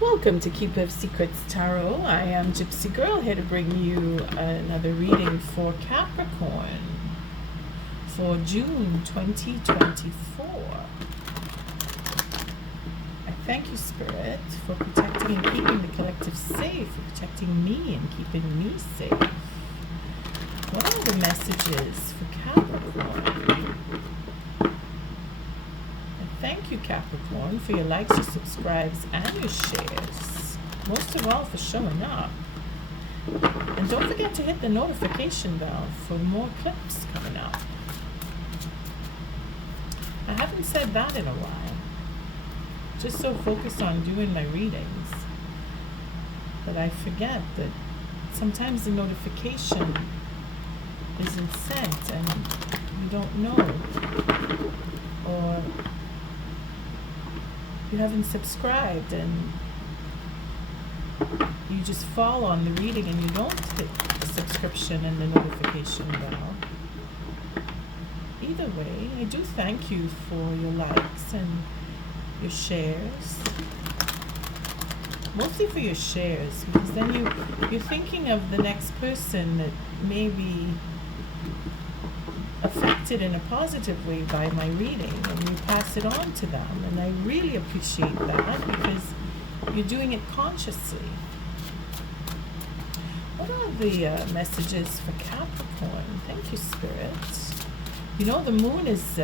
Welcome to Keeper of Secrets Tarot. I am Gypsy Girl, here to bring you another reading for Capricorn for June 2024. I thank you, Spirit, for protecting and keeping the collective safe, for protecting me and keeping me safe. What are the messages for Capricorn? Thank you, Capricorn, for your likes, your subscribes, and your shares. Most of all, for showing up. And don't forget to hit the notification bell for more clips coming up. I haven't said that in a while. Just so focused on doing my readings that I forget that sometimes the notification isn't sent and you don't know. Or you haven't subscribed and you just fall on the reading and you don't hit the subscription and the notification bell. Either way, I do thank you for your likes and your shares. Mostly for your shares, because then you're thinking of the next person that may be affected in a positive way by my reading, and you pass it on to them, and I really appreciate that because you're doing it consciously. What are the messages for Capricorn? Thank you, Spirit. You know, the moon is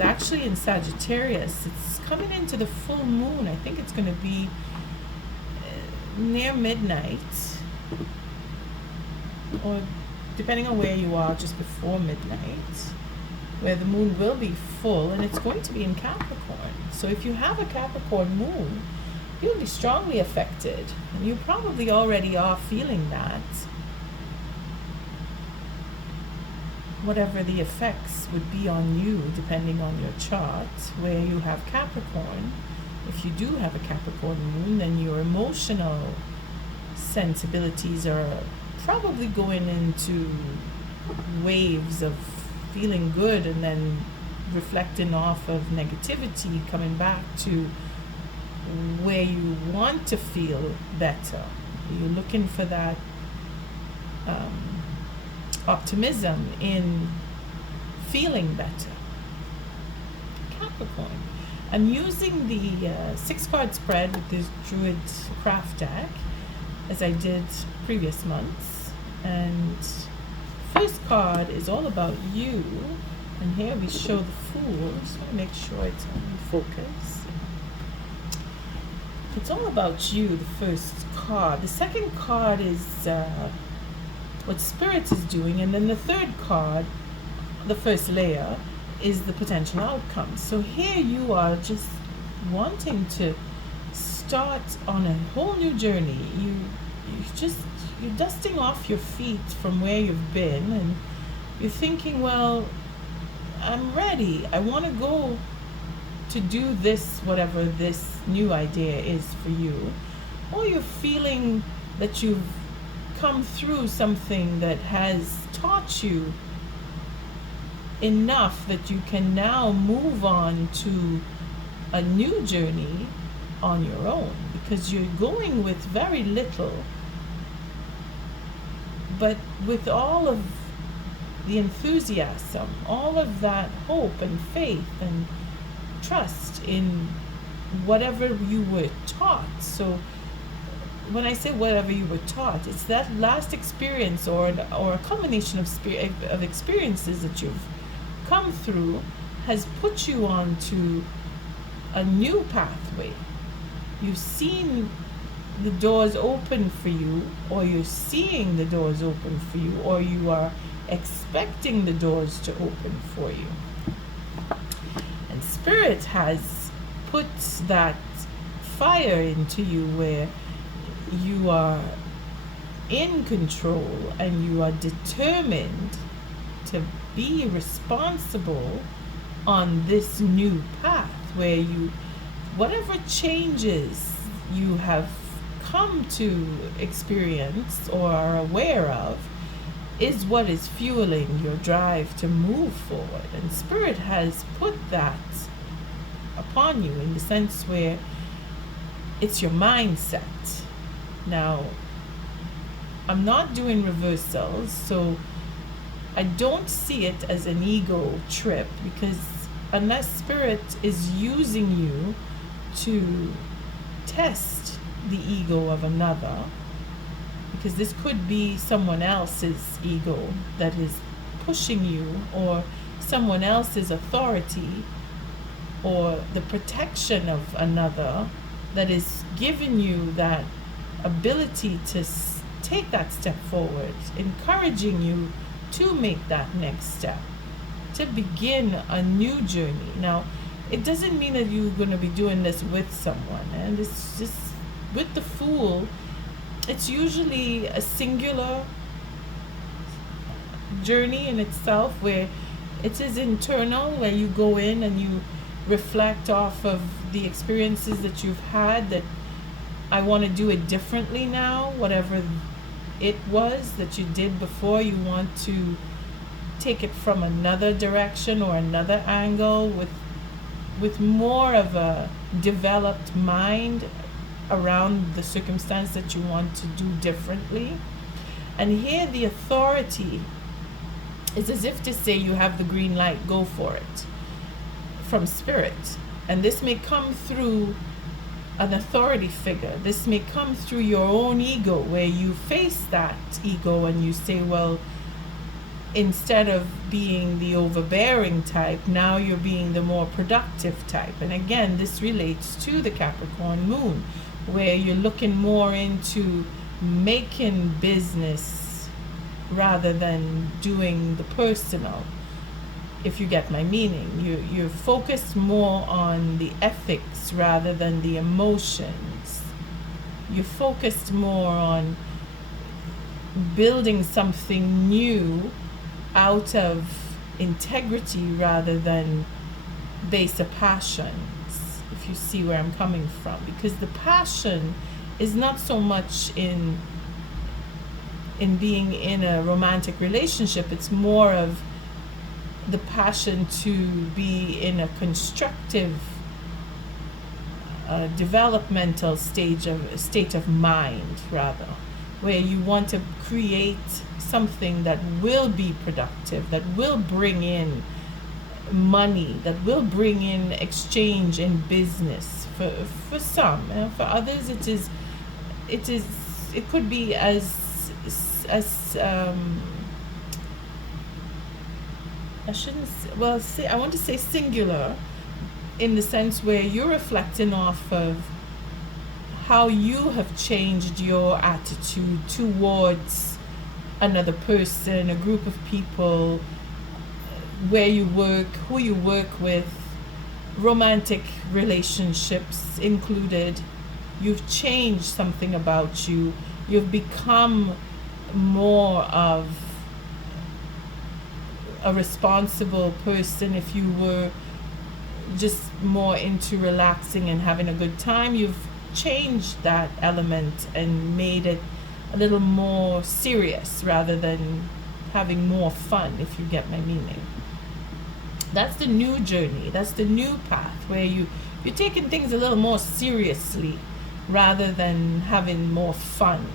actually in Sagittarius. It's coming into the full moon. I think it's going to be near midnight, or depending on where you are, just before midnight, where the moon will be full, and it's going to be in Capricorn. So if you have a Capricorn moon, you'll be strongly affected, and you probably already are feeling that. Whatever the effects would be on you, depending on your chart, where you have Capricorn. If you do have a Capricorn moon, then your emotional sensibilities are probably going into waves of feeling good and then reflecting off of negativity, coming back to where you want to feel better. You're looking for that optimism in feeling better. Capricorn. I'm using the 6-card spread with this Druid Craft deck, as I did previous months, and first card is all about you, and here we show the Fool. Just want to make sure it's on focus. It's all about you, the first card. The second card is what Spirit is doing, and then the third card, the first layer, is the potential outcome. So here you are just wanting to start on a whole new journey. You're dusting off your feet from where you've been, and you're thinking, well, I'm ready. I want to go to do this, whatever this new idea is for you. Or you're feeling that you've come through something that has taught you enough that you can now move on to a new journey on your own, because you're going with very little, but with all of the enthusiasm, all of that hope and faith and trust in whatever you were taught. So when I say whatever you were taught, it's that last experience or a combination of experiences that you've come through has put you onto a new pathway. You've seen the doors open for you, or you're seeing the doors open for you, or you are expecting the doors to open for you. And Spirit has put that fire into you where you are in control and you are determined to be responsible on this new path, where you, whatever changes you have come to experience or are aware of, is what is fueling your drive to move forward. And Spirit has put that upon you in the sense where it's your mindset. Now, I'm not doing reversals, so I don't see it as an ego trip, because unless spirit is using you to test the ego of another, because this could be someone else's ego that is pushing you, or someone else's authority, or the protection of another that is giving you that ability to take that step forward, encouraging you to make that next step, to begin a new journey. Now, it doesn't mean that you're going to be doing this with someone, and it's just with the Fool, it's usually a singular journey in itself, where it is internal, where you go in and you reflect off of the experiences that you've had, that I want to do it differently now. Whatever it was that you did before, you want to take it from another direction or another angle, with more of a developed mind around the circumstance that you want to do differently. And here the authority is as if to say you have the green light, go for it, from spirit. And this may come through an authority figure. This may come through your own ego, where you face that ego and you say, well, instead of being the overbearing type, now you're being the more productive type. And again, this relates to the Capricorn moon, where you're looking more into making business rather than doing the personal, if you get my meaning. You're focused more on the ethics rather than the emotions. You're focused more on building something new out of integrity rather than baser passions, if you see where I'm coming from. Because the passion is not so much in being in a romantic relationship. It's more of the passion to be in a constructive developmental state of mind, rather, where you want to create something that will be productive, that will bring in money, that will bring in exchange in business for some. And for others, it could be as I want to say singular, in the sense where you're reflecting off of how you have changed your attitude towards another person, a group of people, where you work, who you work with, romantic relationships included. You've changed something about you. You've become more of a responsible person. If you were just more into relaxing and having a good time, you've changed that element and made it a little more serious rather than having more fun, if you get my meaning. That's the new journey. That's the new path, where you're taking things a little more seriously rather than having more fun.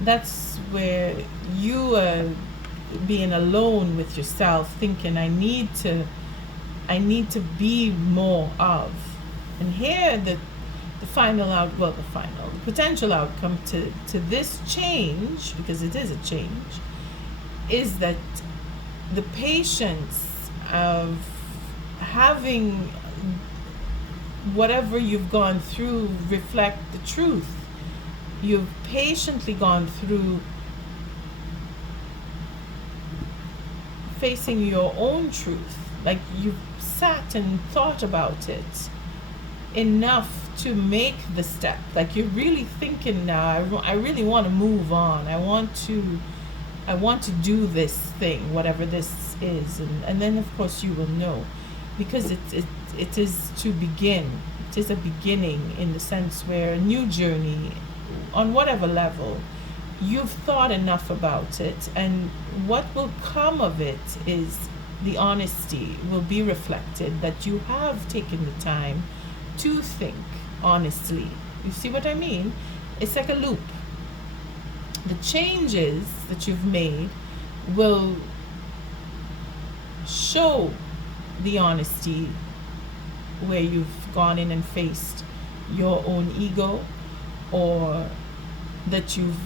That's where you are being alone with yourself, thinking, I need to be more of. And here the potential outcome to this change, because it is a change, is that the patience of having whatever you've gone through reflect the truth. You've patiently gone through facing your own truth. Like, you've sat and thought about it enough to make the step. Like, you're really thinking now, I really want to move on. I want to do this thing, whatever this is. And then, of course, you will know. Because it is to begin. It is a beginning, in the sense where a new journey, on whatever level, you've thought enough about it, and what will come of it is the honesty will be reflected that you have taken the time to think honestly. You see what I mean? It's like a loop. The changes that you've made will show the honesty where you've gone in and faced your own ego, or that you've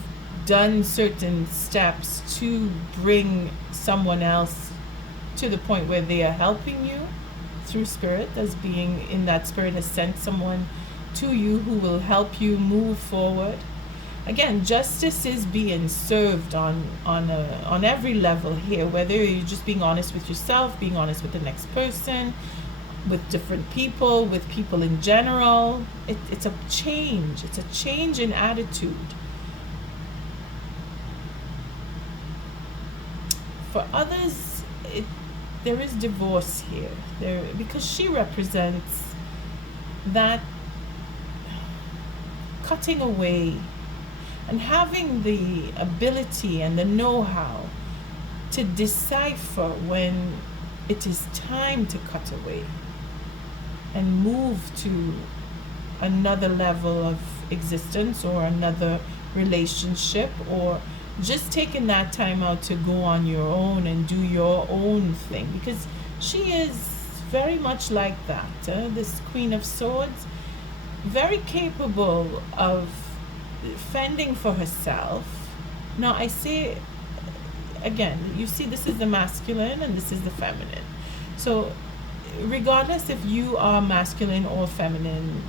done certain steps to bring someone else to the point where they are helping you through spirit, as being in that spirit has sent someone to you who will help you move forward. Again, justice is being served on every level here, whether you're just being honest with yourself, being honest with the next person, with different people, with people in general. It's a change. It's a change in attitude. For others, there is divorce here, because she represents that cutting away and having the ability and the know-how to decipher when it is time to cut away and move to another level of existence, or another relationship, or just taking that time out to go on your own and do your own thing, because she is very much like that. This Queen of Swords, very capable of fending for herself. Now, I say again, you see, this is the masculine and this is the feminine. So regardless if you are masculine or feminine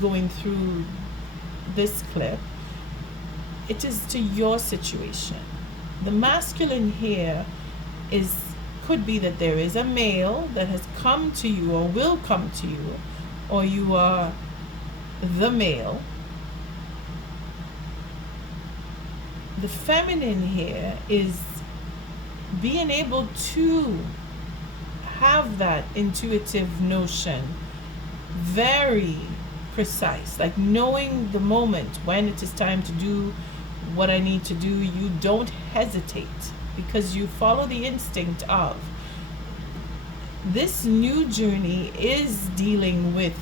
going through this clip, it is to your situation. The masculine here could be that there is a male that has come to you or will come to you, or you are the male. The feminine here is being able to have that intuitive notion, very precise, like knowing the moment when it is time to do what I need to do. You don't hesitate because you follow the instinct of. This new journey is dealing with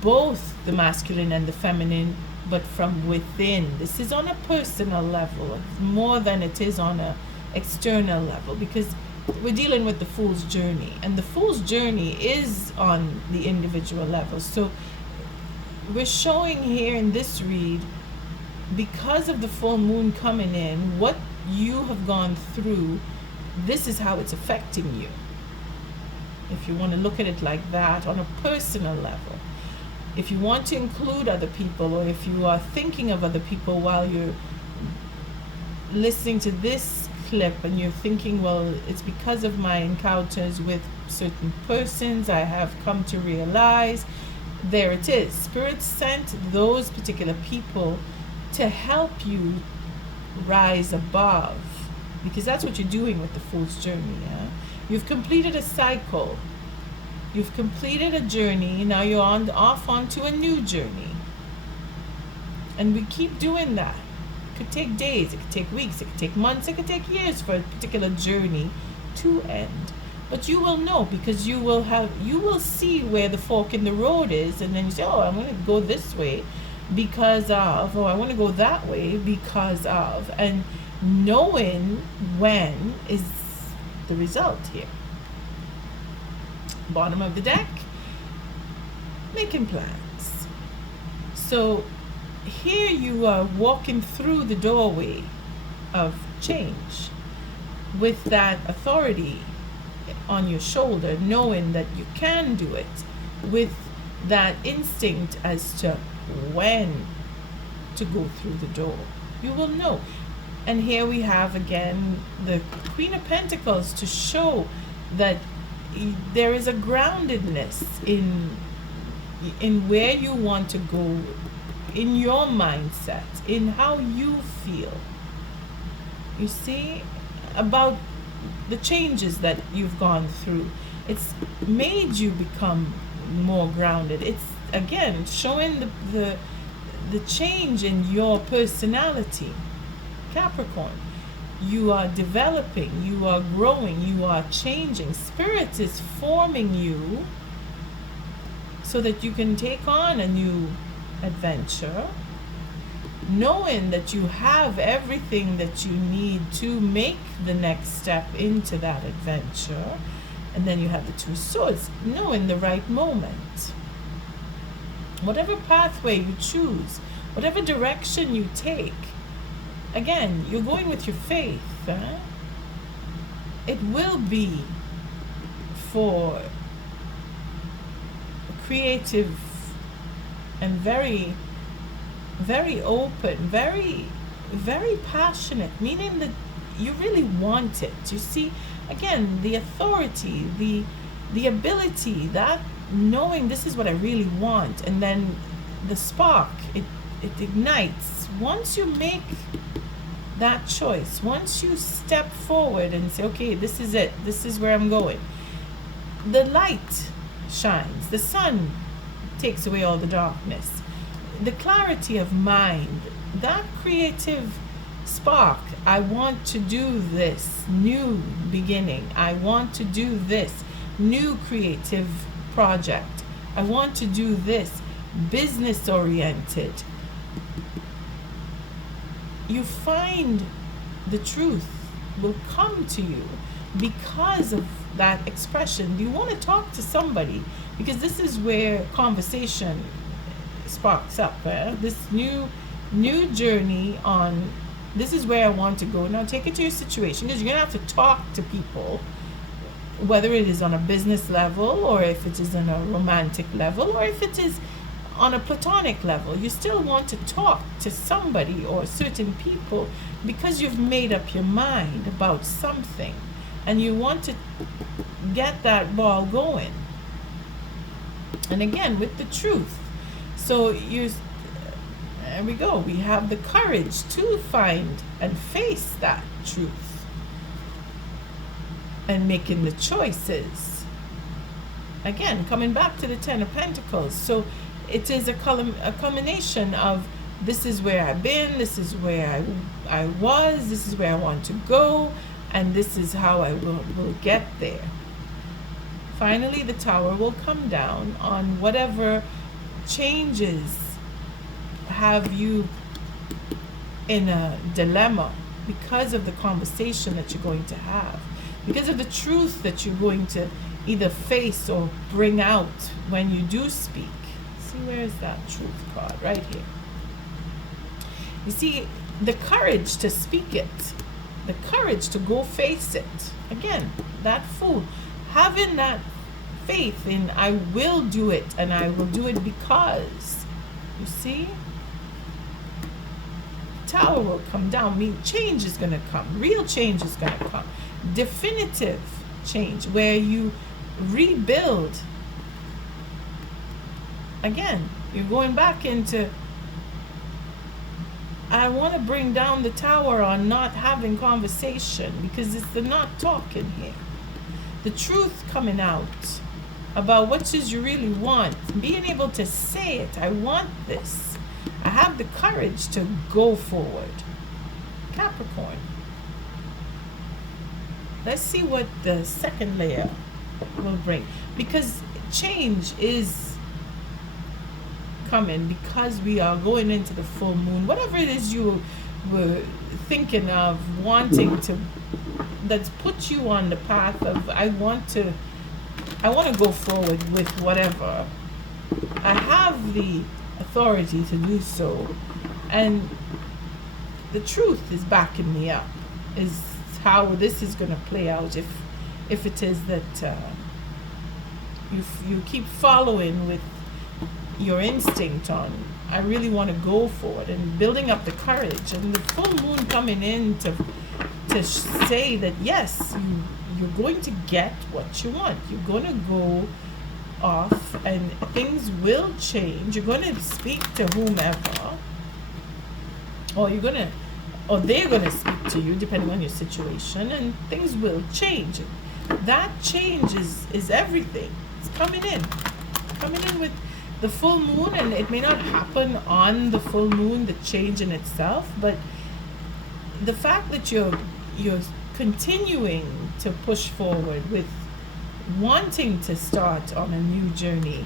both the masculine and the feminine, but from within. This is on a personal level more than it is on a external level, because we're dealing with the Fool's journey, and the Fool's journey is on the individual level. So we're showing here in this read, because of the full moon coming in, what you have gone through, this is how it's affecting you, if you want to look at it like that on a personal level. If you want to include other people, or if you are thinking of other people while you're listening to this clip and you're thinking, well, it's because of my encounters with certain persons I have come to realize, there it is. Spirit sent those particular people to help you rise above, because that's what you're doing with the Fool's journey. You've completed a cycle. You've completed a journey. Now you're off onto a new journey. And we keep doing that. It could take days, it could take weeks, it could take months, it could take years for a particular journey to end. But you will know, because you will see where the fork in the road is, and then you say, oh, I'm going to go this way because of, or I want to go that way because of, and knowing when is the result here. Bottom of the deck, making plans. So here you are walking through the doorway of change with that authority on your shoulder, knowing that you can do it, with that instinct as to when to go through the door. You will know. And here we have again the Queen of Pentacles to show that there is a groundedness in where you want to go, in your mindset, in how you feel. You see, about the changes that you've gone through. It's made you become more grounded. It's again showing the change in your personality. Capricorn, you are developing, you are growing, you are changing. Spirit is forming you so that you can take on a new adventure, knowing that you have everything that you need to make the next step into that adventure. And then you have the Two Swords, knowing the right moment. Whatever pathway you choose, whatever direction you take, again, you're going with your faith. It will be for creative and very, very open, very, very passionate, meaning that you really want it. You see, again, the authority, the ability, that knowing this is what I really want, and then the spark, it ignites. Once you make that choice, once you step forward and say, okay, this is it, this is where I'm going, the light shines, the sun takes away all the darkness, the clarity of mind, that creative spark. I want to do this new beginning, I want to do this new creative project, I want to do this business oriented. You find the truth will come to you because of that expression. Do you want to talk to somebody? Because this is where conversation sparks up. This new journey on, this is where I want to go. Now take it to your situation, because you're going to have to talk to people, whether it is on a business level, or if it is on a romantic level, or if it is on a platonic level. You still want to talk to somebody or certain people because you've made up your mind about something and you want to get that ball going. And again, with the truth. So there we go. We have the courage to find and face that truth and making the choices. Again, coming back to the Ten of Pentacles. So it is a culmination of, this is where I've been, this is where I was, this is where I want to go, and this is how I will get there. Finally, the Tower will come down on whatever changes have you in a dilemma because of the conversation that you're going to have, because of the truth that you're going to either face or bring out when you do speak. See, where is that truth card? Right here. You see, the courage to speak it, the courage to go face it. Again, that Fool, having that faith in, I will do it, and I will do it because, you see, Tower will come down. I mean, change is going to come. Real change is going to come. Definitive change where you rebuild. Again, you're going back into, I want to bring down the Tower on not having conversation, because it's the not talking here. The truth coming out about what is you really want. Being able to say it. I want this. I have the courage to go forward. Capricorn. Let's see what the second layer will bring. Because change is coming, because we are going into the full moon. Whatever it is you were thinking of wanting to, that's put you on the path of, I want to go forward with whatever. I have the authority to do so, and the truth is backing me up, is how this is going to play out. If it is that you keep following with your instinct on, I really want to go forward, and building up the courage, and the full moon coming in to say that yes, you're going to get what you want. You're going to go off and things will change. You're going to speak to whomever, or they're going to speak to you, depending on your situation, and things will change. That change is everything. It's coming in with the full moon, and it may not happen on the full moon, the change in itself, but the fact that you're continuing to push forward with wanting to start on a new journey,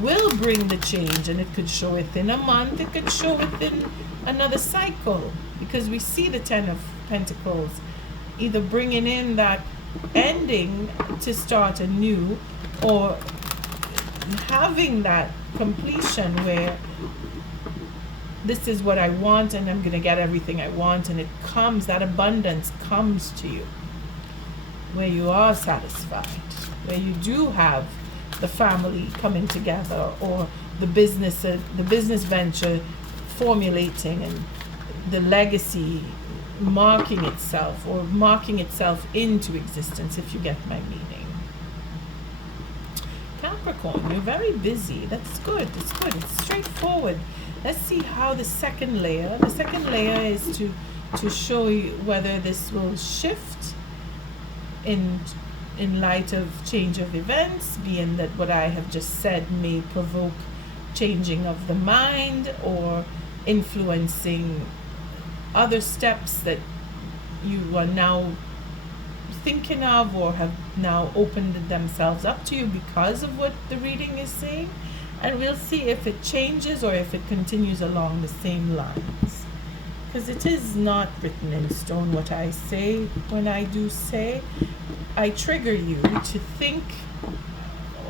will bring the change, and it could show within a month, it could show within another cycle, because we see the Ten of Pentacles either bringing in that ending to start anew, or having that completion where this is what I want and I'm going to get everything I want, and it comes, that abundance comes to you where you are satisfied, where you do have the family coming together, or the business venture formulating, and the legacy marking itself, or marking itself into existence, if you get my meaning. Capricorn, you're very busy. That's good. It's good. It's straightforward. Let's see how the second layer is to show you whether this will shift in light of change of events, being that what I have just said may provoke changing of the mind, or influencing other steps that you are now thinking of, or have now opened themselves up to you because of what the reading is saying. And we'll see if it changes or if it continues along the same lines, because it is not written in stone what I say. When I do say, I trigger you to think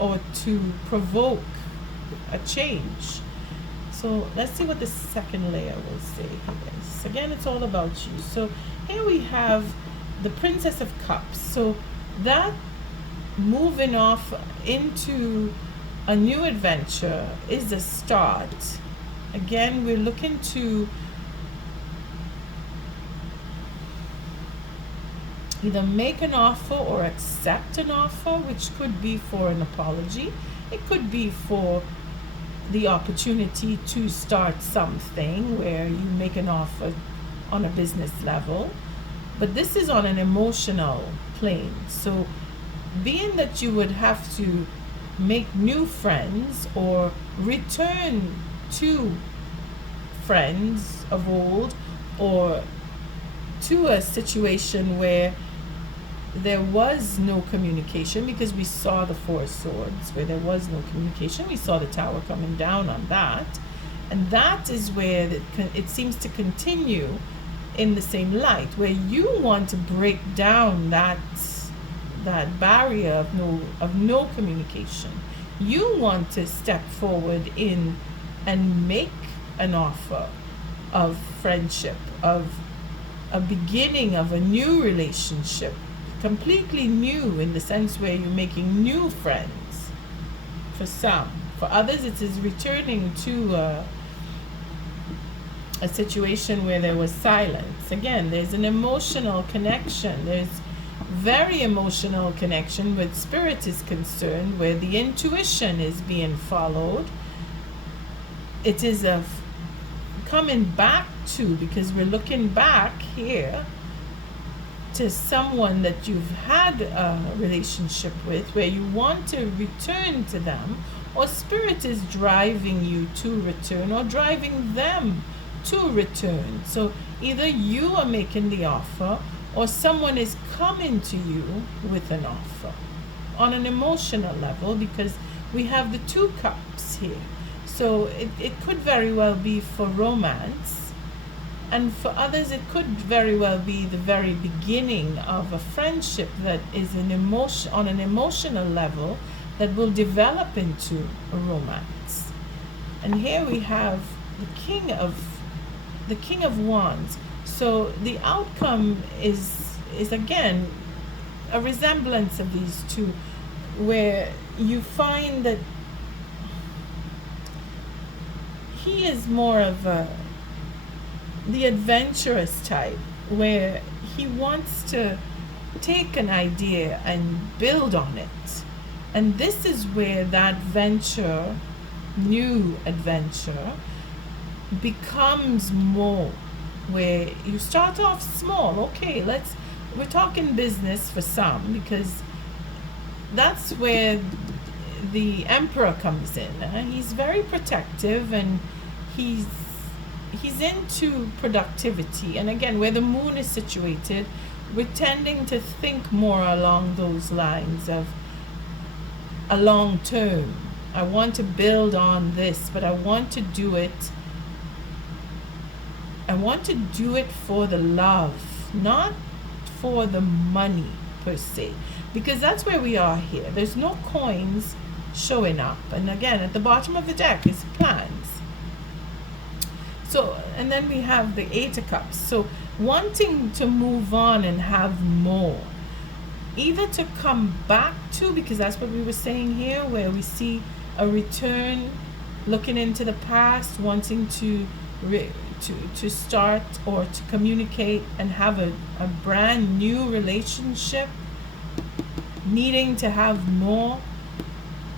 or to provoke a change. So let's see what the second layer will say here. Again, it's all about you. So here we have the Princess of Cups. So that moving off into a new adventure is a start. Again, we're looking to either make an offer or accept an offer, which could be for an apology. It could be for the opportunity to start something where you make an offer on a business level. But this is on an emotional plane. So being that you would have to make new friends or return to friends of old, or to a situation where there was no communication, because we saw the Four of Swords where there was no communication. We saw the Tower coming down on that, and that is where it seems to continue in the same light, where you want to break down that barrier of no communication. You want to step forward in and make an offer of friendship, of a beginning of a new relationship, completely new, in the sense where you're making new friends. For some, for others, it is returning to a situation where there was silence. Again, there's an emotional connection. There's very emotional connection where spirit is concerned, where the intuition is being followed. It is a coming back to, because we're looking back here to someone that you've had a relationship with, where you want to return to them, or spirit is driving you to return, or driving them to return. So either you are making the offer, or someone is coming to you with an offer on an emotional level, because we have the Two Cups here. So it could very well be for romance, and for others it could very well be the very beginning of a friendship that is on an emotional level that will develop into a romance. And here we have the King of Wands. So the outcome is again a resemblance of these two, where you find that he is more of the adventurous type, where he wants to take an idea and build on it. And this is where that venture, new adventure, becomes more, where you start off small. Okay, we're talking business for some, because that's where the Emperor comes in. He's very protective, and he's into productivity. And again, where the moon is situated, we're tending to think more along those lines of a long term, I want to build on this, but I want to do it. I want to do it for the love, not for the money per se, because that's where we are here. There's no coins showing up, and again, at the bottom of the deck is plans. So, and then we have the Eight of Cups. So, wanting to move on and have more, either to come back to, because that's what we were saying here, where we see a return, looking into the past, wanting to start or to communicate and have a brand new relationship, needing to have more,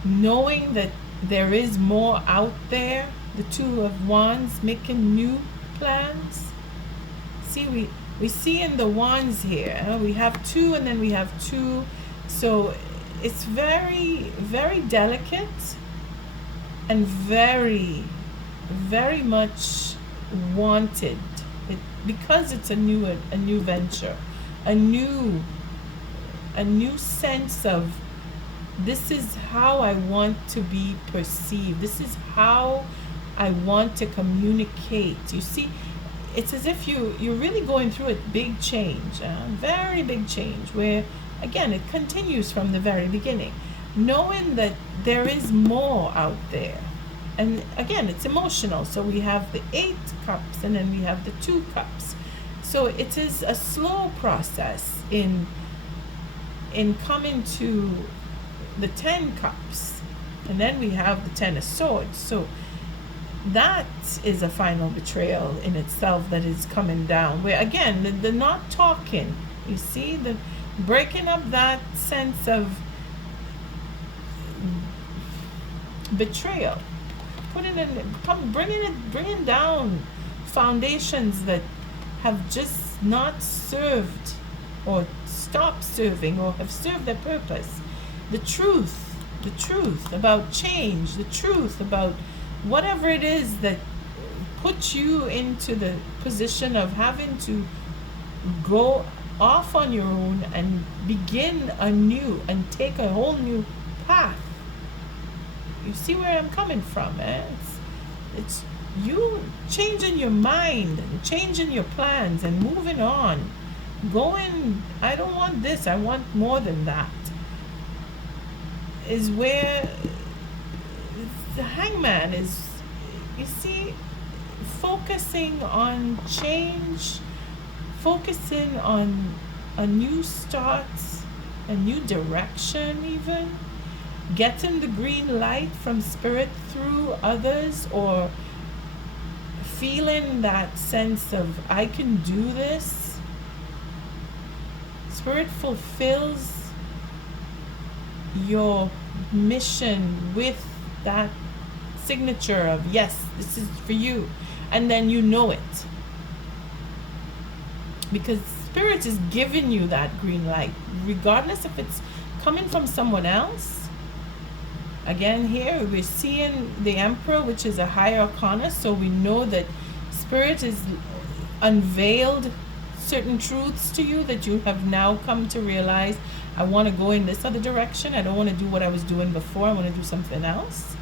knowing that there is more out there. The Two of Wands, making new plans. See, we see in the Wands here, we have two and then we have two. So it's very, very delicate and very, very much wanted. Because it's a new venture, a new sense of, this is how I want to be perceived. This is how I want to communicate. You see, it's as if you're really going through a big change, very big change, where again it continues from the very beginning, knowing that there is more out there. And again, it's emotional. So we have the Eight Cups and then we have the Two Cups. So it is a slow process in coming to the 10 Cups, and then we have the 10 of Swords. So that is a final betrayal in itself that is coming down, where again the not talking, you see, the breaking up that sense of betrayal, bringing down foundations that have just not served or stopped serving or have served their purpose. The truth about change, the truth about whatever it is that puts you into the position of having to go off on your own and begin anew and take a whole new path. You see where I'm coming from, eh? It's you changing your mind and changing your plans and moving on. Going, I don't want this, I want more than that. Is where the Hangman is, you see, focusing on change, focusing on a new start, a new direction, even getting the green light from Spirit through others, or feeling that sense of, I can do this. Spirit fulfills your mission with that signature of, yes, this is for you, and then you know it, because Spirit is giving you that green light, regardless if it's coming from someone else. Again, here we're seeing the Emperor, which is a higher arcana, so we know that Spirit is unveiled certain truths to you that you have now come to realize, I want to go in this other direction. I don't want to do what I was doing before. I want to do something else.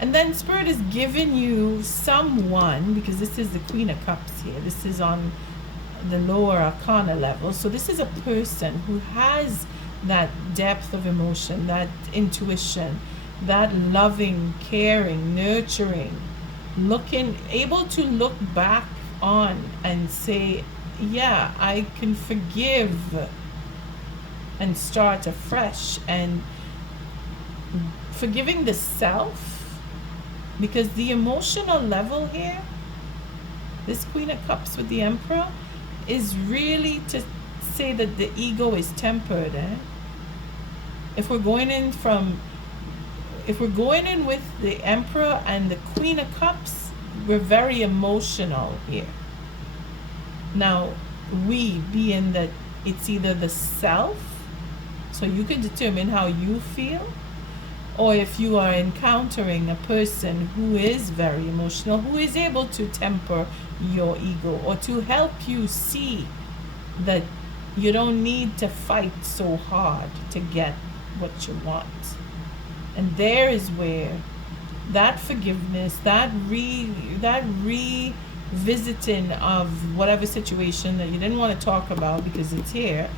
And then Spirit is giving you someone, because this is the Queen of Cups here. This is on the lower arcana level. So this is a person who has that depth of emotion, that intuition, that loving, caring, nurturing, able to look back on and say, yeah, I can forgive and start afresh, and forgiving the self, because the emotional level here, this Queen of Cups with the Emperor, is really to say that the ego is tempered. If we're going in with the Emperor and the Queen of Cups, we're very emotional here. Now, we being that it's either the self, so you can determine how you feel, or if you are encountering a person who is very emotional, who is able to temper your ego, or to help you see that you don't need to fight so hard to get what you want. And there is where that forgiveness, that revisiting of whatever situation that you didn't want to talk about because it's here.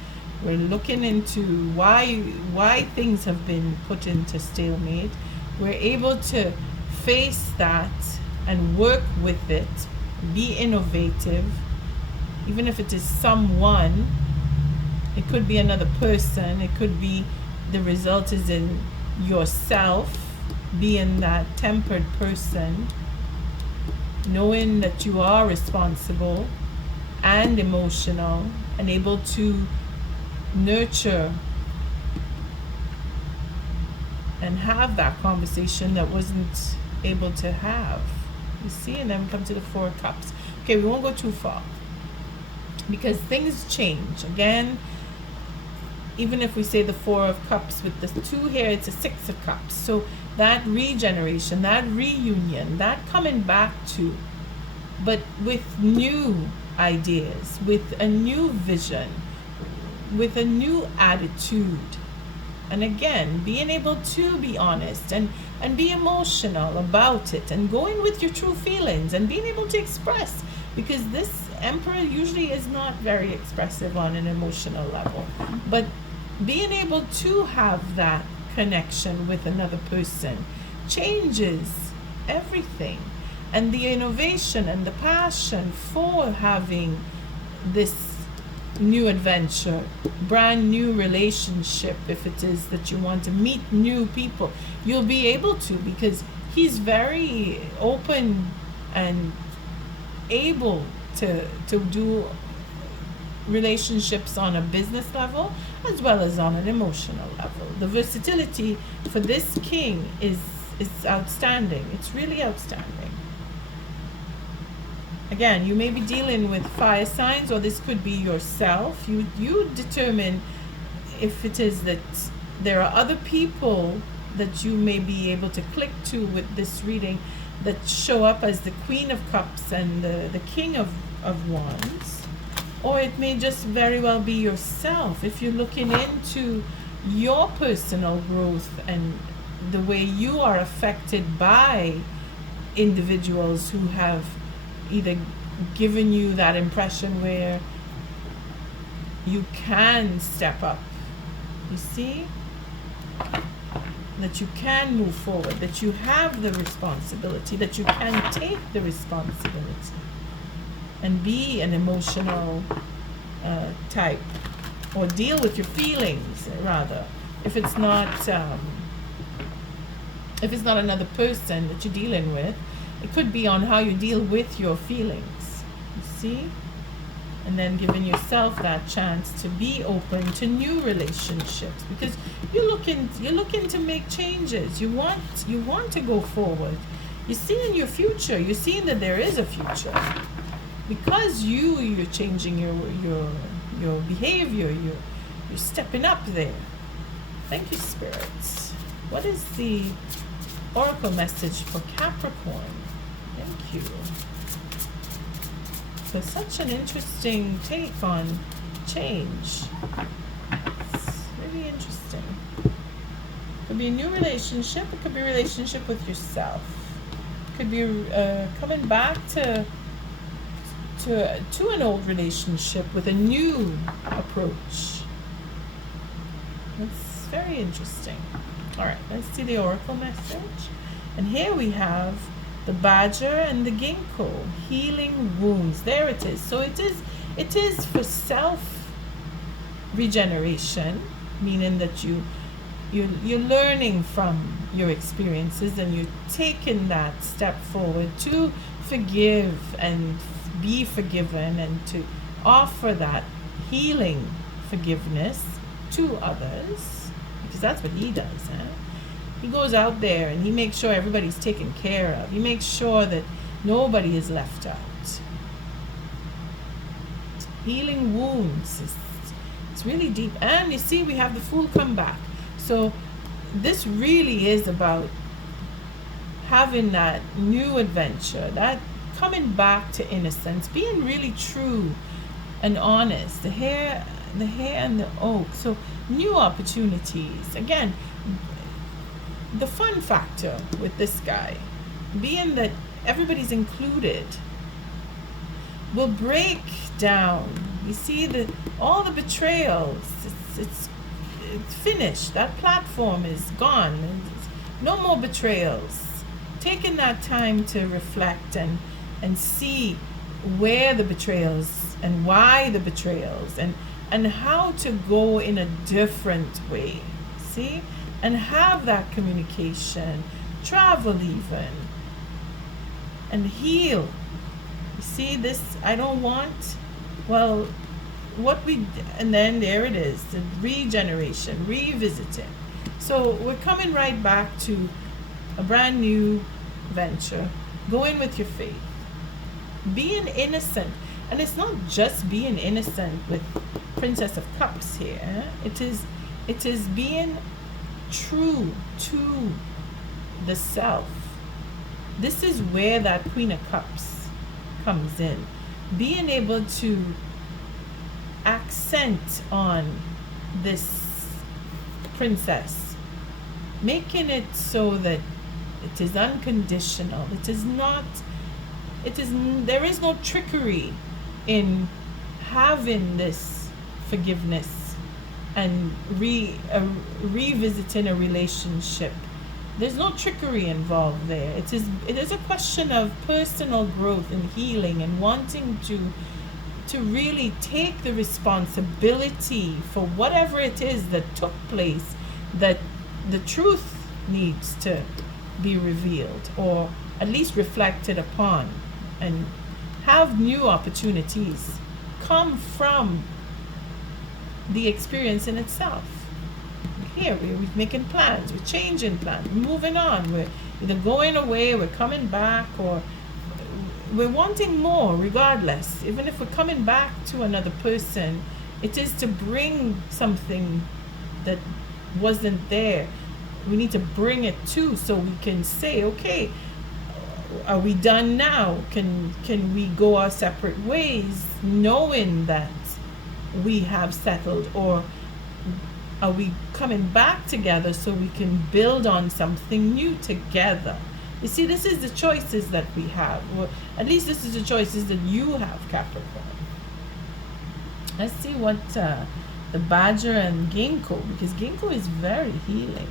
We're looking into why things have been put into stalemate. We're able to face that and work with it, be innovative, even if it is someone. It could be another person. It could be the result is in yourself being that tempered person, knowing that you are responsible and emotional and able to nurture and have that conversation that wasn't able to have. You see, and then we come to the Four of Cups. Okay, we won't go too far because things change. Again, even if we say the Four of Cups with the two here, it's a Six of Cups. So that regeneration, that reunion, that coming back to, but with new ideas, with a new vision, with a new attitude. And again, being able to be honest and be emotional about it and going with your true feelings and being able to express, because this Emperor usually is not very expressive on an emotional level, but being able to have that connection with another person changes everything. And the innovation and the passion for having this new adventure, brand new relationship, if it is that you want to meet new people, you'll be able to, because he's very open and able to do relationships on a business level as well as on an emotional level. The versatility for this king is outstanding. It's really outstanding. Again, you may be dealing with fire signs, or this could be yourself. You determine if it is that there are other people that you may be able to click to with this reading that show up as the Queen of Cups and the King of Wands. Or it may just very well be yourself if you're looking into your personal growth and the way you are affected by individuals who have either given you that impression where you can step up. You see? That you can move forward, that you have the responsibility, that you can take the responsibility and be an emotional type, or deal with your feelings rather. If it's not another person that you're dealing with, it could be on how you deal with your feelings. You see? And then giving yourself that chance to be open to new relationships, because you're looking to make changes. You want to go forward. You're seeing your future. You're seeing that there is a future. Because you're changing your behavior, you're stepping up there. Thank you, spirits. What is the oracle message for Capricorn? Thank you. So such an interesting take on change. It's really interesting. It could be a new relationship. It could be a relationship with yourself. It could be coming back to an old relationship with a new approach. It's very interesting. All right, let's see the oracle message. And here we have the badger and the ginkgo, healing wounds. There it is. So it is for self regeneration, meaning that you're learning from your experiences and you're taking that step forward to forgive and be forgiven and to offer that healing forgiveness to others, because that's what he does. He goes out there and he makes sure everybody's taken care of. He makes sure that nobody is left out. Healing wounds. It's really deep. And you see, we have the Fool come back. So this really is about having that new adventure, that coming back to innocence, being really true and honest. The hare and the oak. So new opportunities. Again, the fun factor with this guy, being that everybody's included, will break down. You see, all the betrayals, it's finished. That platform is gone. No more betrayals. Taking that time to reflect and see where the betrayals and why the betrayals, and how to go in a different way. See? And have that communication, travel even, and heal. You see this, I don't want, well, and then there it is, the regeneration, revisiting. So we're coming right back to a brand new venture, going with your faith, being innocent. And it's not just being innocent with Princess of Cups here. It is being true to the self. This is where that Queen of Cups comes in. Being able to accent on this princess, making it so that it is unconditional. There is no trickery in having this forgiveness and revisiting a relationship. There's no trickery involved there. It is a question of personal growth and healing, and wanting to really take the responsibility for whatever it is that took place, that the truth needs to be revealed, or at least reflected upon, and have new opportunities come from the experience in itself. Here we're making plans, we're changing plans, we're moving on, we're either going away, we're coming back, or we're wanting more. Regardless, even if we're coming back to another person, it is to bring something that wasn't there. We need to bring it to, so we can say, okay, are we done now? Can we go our separate ways, knowing that we have settled? Or are we coming back together so we can build on something new together? You see, this is the choices that we have, or at least this is the choices that you have, Capricorn. Let's see what the Badger and Ginkgo, because Ginkgo is very healing.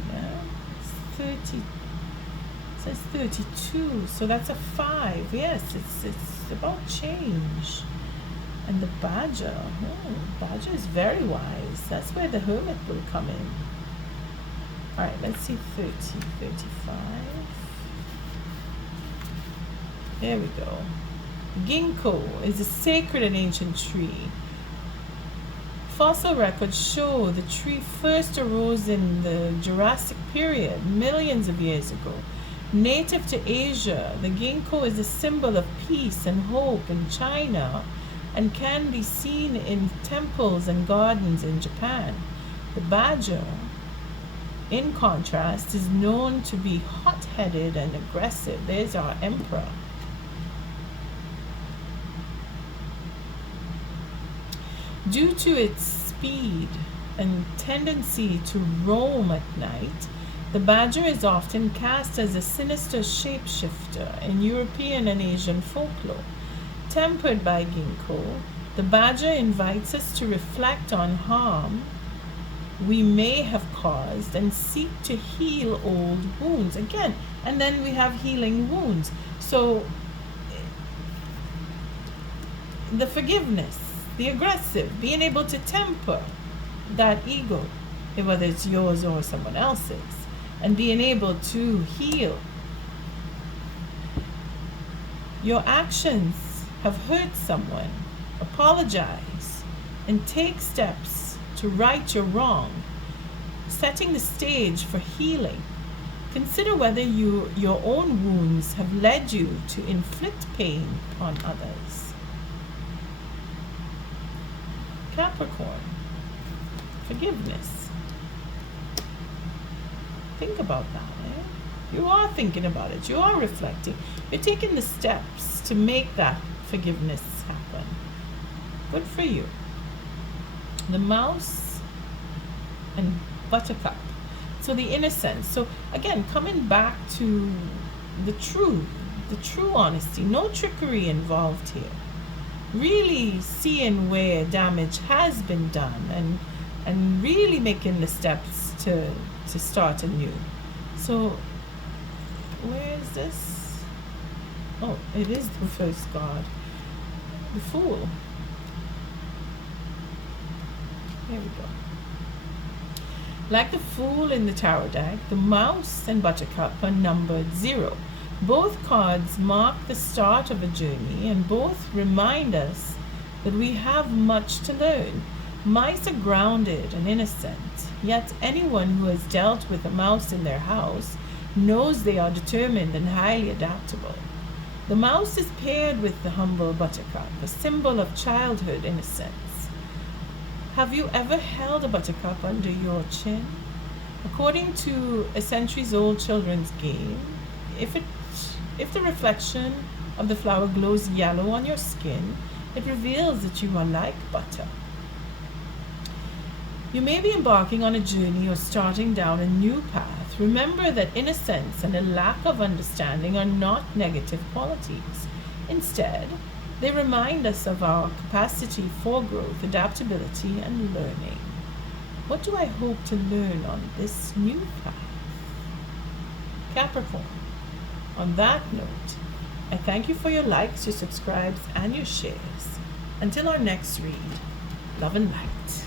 It's 30, it says 32, so that's a 5. Yes, it's about change. And the Badger, Badger is very wise. That's where the Hermit will come in. All right, let's see, 30, 35. There we go. Ginkgo is a sacred and ancient tree. Fossil records show the tree first arose in the Jurassic period, millions of years ago. Native to Asia, the ginkgo is a symbol of peace and hope in China, and can be seen in temples and gardens in Japan. The badger, in contrast, is known to be hot-headed and aggressive. There's our emperor. Due to its speed and tendency to roam at night, the badger is often cast as a sinister shapeshifter in European and Asian folklore. Tempered by ginkgo, the badger invites us to reflect on harm we may have caused and seek to heal old wounds. Again, and then we have healing wounds. So the forgiveness, the aggressive, being able to temper that ego, whether it's yours or someone else's, and being able to heal. Your actions have hurt someone. Apologize and take steps to right your wrong, setting the stage for healing. Consider whether your own wounds have led you to inflict pain on others. Capricorn, forgiveness. Think about that. You are thinking about it. You are reflecting. You're taking the steps to make that forgiveness happen. Good for you. The mouse and buttercup. It's So the innocence. So again, coming back to the truth, the true honesty, no trickery involved here. Really seeing where damage has been done, and really making the steps to start anew. So where is this? Oh, it is the first card. The Fool. Here we go. Like the Fool in the Tarot deck, the Mouse and Buttercup are numbered 0. Both cards mark the start of a journey, and both remind us that we have much to learn. Mice are grounded and innocent, yet anyone who has dealt with a mouse in their house knows they are determined and highly adaptable. The mouse is paired with the humble buttercup, a symbol of childhood innocence. Have you ever held a buttercup under your chin? According to a centuries-old children's game, if the reflection of the flower glows yellow on your skin, it reveals that you are like butter. You may be embarking on a journey or starting down a new path. Remember that innocence and a lack of understanding are not negative qualities. Instead, they remind us of our capacity for growth, adaptability, and learning. What do I hope to learn on this new path? Capricorn. On that note, I thank you for your likes, your subscribes, and your shares. Until our next read, love and light.